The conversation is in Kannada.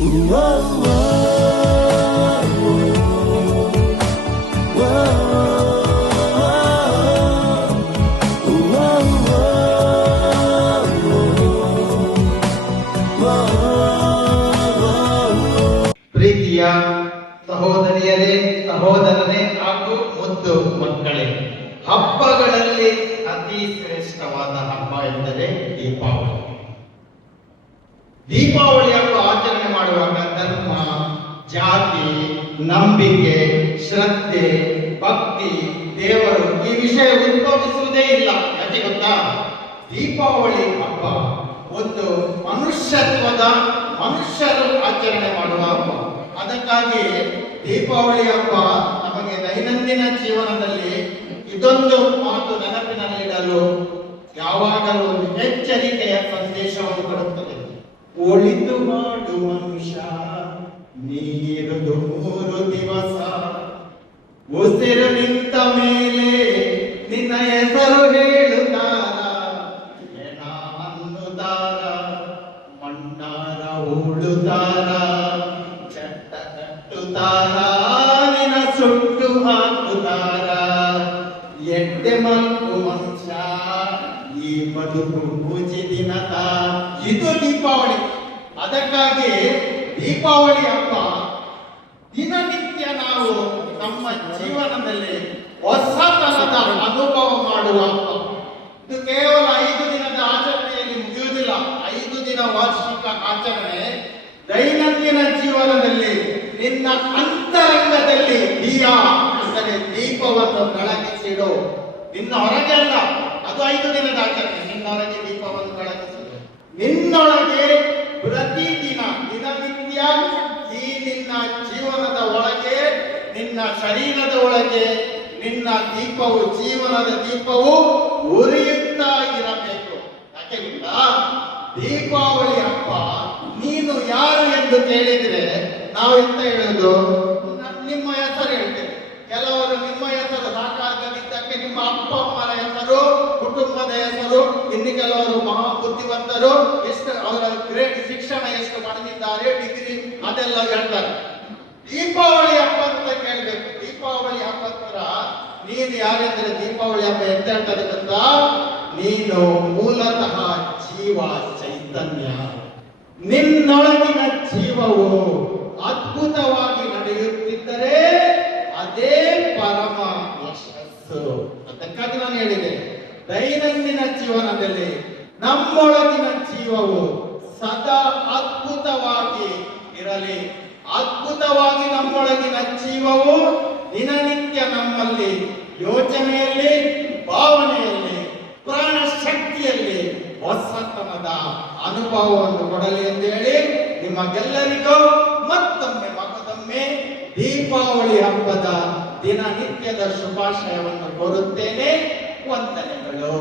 ಪ್ರೀತಿಯ ಸಹೋದರಿಯರೇ, ಸಹೋದರರೇ ಹಾಗೂ ಮುದ್ದು ಮಕ್ಕಳೇ, ಹಬ್ಬಗಳಲ್ಲಿ ಅತಿ ಶ್ರೇಷ್ಠವಾದ ಹಬ್ಬ ಎಂದರೆ ದೀಪಾವಳಿ. ದೀಪಾವಳಿ ಹಬ್ಬ ಆಚರಣೆ ಮಾಡುವಾಗ ಧರ್ಮ, ಜಾತಿ, ನಂಬಿಕೆ, ಶ್ರದ್ಧೆ, ಭಕ್ತಿ, ದೇವರು ಈ ವಿಷಯ ಉದ್ಭವಿಸುವುದೇ ಇಲ್ಲ. ಯಾಕೆ ಗೊತ್ತಾ? ದೀಪಾವಳಿ ಹಬ್ಬ ಒಂದು ಮನುಷ್ಯರು ಆಚರಣೆ ಮಾಡುವ ಹಬ್ಬ. ಅದಕ್ಕಾಗಿ ದೀಪಾವಳಿ ಹಬ್ಬ ನಮಗೆ ದೈನಂದಿನ ಜೀವನದಲ್ಲಿ ಇದೊಂದು ಮಾತು ನೆನಪಿನಲ್ಲಿಡಲು ಯಾವಾಗಲೂ ಒಂದು ಎಚ್ಚರಿಕೆಯ ಸಂದೇಶವನ್ನು ಕೊಡುತ್ತದೆ. ಒಳಿತು ಮಾಡು ಮನುಷ್ಯ, ನೀರುದು 3 ದಿವಸ, ಉಸಿರು ನಿಂತ ಮೇಲೆ ನಿನ್ನ ಹೆಸರು ಹೇಳುತ್ತಾರ, ಹೆಣ ಅನ್ನುತ್ತಾರ, ಮಣ್ಣಾರ ಉಳುತ್ತಾರ, ಚಟ್ಟ ಕಟ್ಟುತ್ತಾರ, ನಿನ್ನ ಸುಟ್ಟು ಹಾಕುತ್ತಾರ, ಎಡ್ಡೆ ಮಲ್ಕು ಮನುಷ್ಯ, ಈ ಬದುಕು ಪೂಜೆ ದಿನದ. ಇದು ದೀಪಾವಳಿ. ಅದಕ್ಕಾಗಿ ದೀಪಾವಳಿ ಹಬ್ಬ ದಿನನಿತ್ಯ ನಾವು ನಮ್ಮ ಜೀವನದಲ್ಲಿ ಹೊಸತನದ ಅನುಭವ ಮಾಡುವ ಹಬ್ಬ. ಇದು ಕೇವಲ 5 ದಿನದ ಆಚರಣೆಯಲ್ಲಿ ಮುಗಿಯುವುದಿಲ್ಲ. 5 ದಿನ ವಾರ್ಷಿಕ ಆಚರಣೆ ದೈನಂದಿನ ಜೀವನದಲ್ಲಿ ನಿನ್ನ ಅಂತರಂಗದಲ್ಲಿ ಅಂದರೆ ದೀಪವನ್ನು ಬೆಳಗಿಸಿಡು. ನಿನ್ನ ಹೊರಗೆ ಅಲ್ಲ, ಅದು 5 ದಿನದ ಆಚರಣೆ. ನಿನ್ನೊಳಗೆ ದೀಪವನ್ನು ಬೆಳಗಿಸಿಡು. ನಿನ್ನೊಳಗೆ ಪ್ರತಿದಿನ ದಿನನಿತ್ಯ ಈ ನಿನ್ನ ಜೀವನದ ಒಳಗೆ, ನಿನ್ನ ಶರೀರದ ಒಳಗೆ ನಿನ್ನ ದೀಪವು, ಜೀವನದ ದೀಪವು ಉರಿಯುತ್ತಾ ಇರಬೇಕು. ಯಾಕೆ ಗೊತ್ತಾ? ದೀಪಾವಳಿ ಹಬ್ಬ ನೀನು ಯಾರು ಎಂದು ಕೇಳಿದ್ರೆ ನಾವು ಎಂತ ಹೇಳುದು? ನಿಮ್ಮ ಹೆಸರು ಹೇಳ್ತೇವೆ. ಕೆಲವರು ನಿಮ್ಮ ಹೆಸರು ಸಾಕಾಗದಿದ್ದಕ್ಕೆ ನಿಮ್ಮ ಅಪ್ಪ ಅಮ್ಮನ ಹೆಸರು, ಕುಟುಂಬದ ಹೆಸರು, ಇನ್ನು ಕೆಲವರು ಮಹಾ ಬುದ್ಧಿವಂತರು, ಎಷ್ಟು ಅವರ ಗ್ರೇಡ್ ಶಿಕ್ಷಣ ಎಷ್ಟು ಪಡೆದಿದ್ದಾರೆ, ಡಿಗ್ರಿ ಅದೆಲ್ಲ ಹೇಳ್ತಾರೆ. ದೀಪಾವಳಿ ಹಬ್ಬ ಅಂತ ಕೇಳ್ಬೇಕು. ದೀಪಾವಳಿ ಹಬ್ಬ ಹತ್ರ ನೀನು ಯಾರೆಂದ್ರೆ ದೀಪಾವಳಿ ಹಬ್ಬ ಎಂತ ಹೇಳ್ತಾರೆ ಗೊತ್ತಾ? ನೀನು ಮೂಲತಃ ಜೀವ ಚೈತನ್ಯ. ನಿನ್ನೊಳಗಿನ ಜೀವವು ಅದ್ಭುತವಾಗಿ ನಡೆಯುತ್ತಿದ್ದರೆ ಅದೇ ಪರಮ ಯಶಸ್ಸು. ಅದಕ್ಕಾಗಿ ನಾನು ಹೇಳಿದೆ, ದೈನಂದಿನ ಜೀವನದಲ್ಲಿ ನಮ್ಮೊಳಗಿನ ಜೀವವು ಸದಾ ಅದ್ಭುತವಾಗಿ ಇರಲಿ. ಅದ್ಭುತವಾಗಿ ನಮ್ಮೊಳಗಿನ ಜೀವವು ದಿನನಿತ್ಯ ನಮ್ಮಲ್ಲಿ ಯೋಚನೆಯಲ್ಲಿ, ಭಾವನೆಯಲ್ಲಿ, ಪ್ರಾಣ ಶಕ್ತಿಯಲ್ಲಿ ಹೊಸತನದ ಅನುಭವವನ್ನು ಕೊಡಲಿ ಎಂದು ಹೇಳಿ ನಿಮಗೆಲ್ಲರಿಗೂ ಮತ್ತೊಮ್ಮೆ ದೀಪಾವಳಿ ಹಬ್ಬದ ದಿನನಿತ್ಯದ ಶುಭಾಶಯವನ್ನು ಕೋರುತ್ತೇನೆ. ವಂದನೆಗಳು.